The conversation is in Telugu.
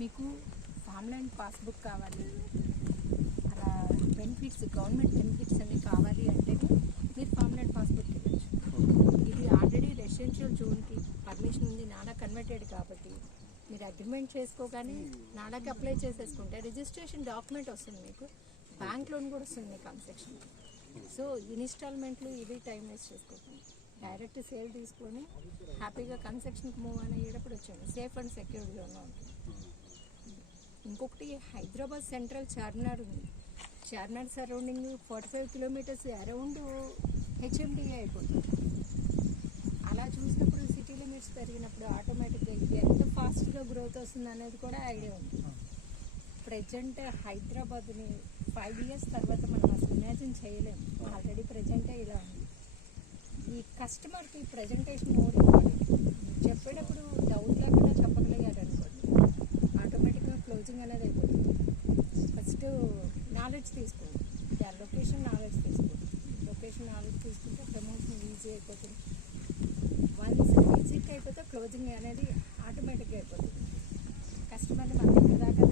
మీకు ఫామ్ ల్యాండ్ పాస్బుక్ కావాలి, అలా బెనిఫిట్స్ గవర్నమెంట్ బెనిఫిట్స్ అన్నీ కావాలి అంటే మీరు ఫామ్ ల్యాండ్ పాస్బుక్ ఇవ్వచ్చు. ఇది ఆల్రెడీ రెసిడెన్షియల్ జోన్కి పర్మిషన్ ఉంది, నాలా కన్వర్టెడ్ కాబట్టి మీరు అగ్రిమెంట్ చేసుకోగానే నాలాకి అప్లై చేసేసుకుంటే రిజిస్ట్రేషన్ డాక్యుమెంట్ వస్తుంది, మీకు బ్యాంక్ లోన్ కూడా వస్తుంది మీ కన్స్ట్రక్షన్. సో ఇన్స్టాల్మెంట్లు ఇవి టైం వేస్ట్ చేసుకోకండి, డైరెక్ట్ సేల్ తీసుకొని హ్యాపీగా కన్స్ట్రక్షన్కి మూవ్ అయ్యేటప్పుడు వచ్చేయండి, సేఫ్ అండ్ సెక్యూర్ జోన్లో ఉంటుంది. ఇంకొకటి హైదరాబాద్ సెంట్రల్ చార్మినార్ ఉంది, Charminar surrounding 45 kilometres around HMDA అయిపోతుంది. అలా చూసినప్పుడు సిటీ లిమిట్స్ పెరిగినప్పుడు ఆటోమేటిక్గా ఇది ఎంత ఫాస్ట్గా గ్రోత్ వస్తుంది అనేది కూడా ఐడియా ఉంది. ప్రజెంట్ హైదరాబాద్ని 5 ఇయర్స్ తర్వాత మనం అసలు ఇమాజిన్ చేయలేము, ఆల్రెడీ ప్రజెంటే ఇలా ఉంది. ఈ కస్టమర్కి ప్రజెంటేషన్ మోడ్ ఇవ్వాలి, చెప్పేటప్పుడు డౌట్ లేకుండా చెప్పగలిగారు అనుకోండి, ఆటోమేటిక్గా క్లోజింగ్ అనేది అయిపోతుంది. ఫస్ట్ నాలెడ్జ్ తీసుకోండి, లొకేషన్ నాలెడ్జ్ తీసుకోండి, లొకేషన్ నాలెడ్జ్ తీసుకుంటే ప్రమోషన్ ఈజీ అయిపోతుంది. వన్స్ విజిట్ అయిపోతే క్లోజింగ్ అనేది ఆటోమేటిక్గా అయిపోతుంది. కస్టమర్ని మన దగ్గర దాకా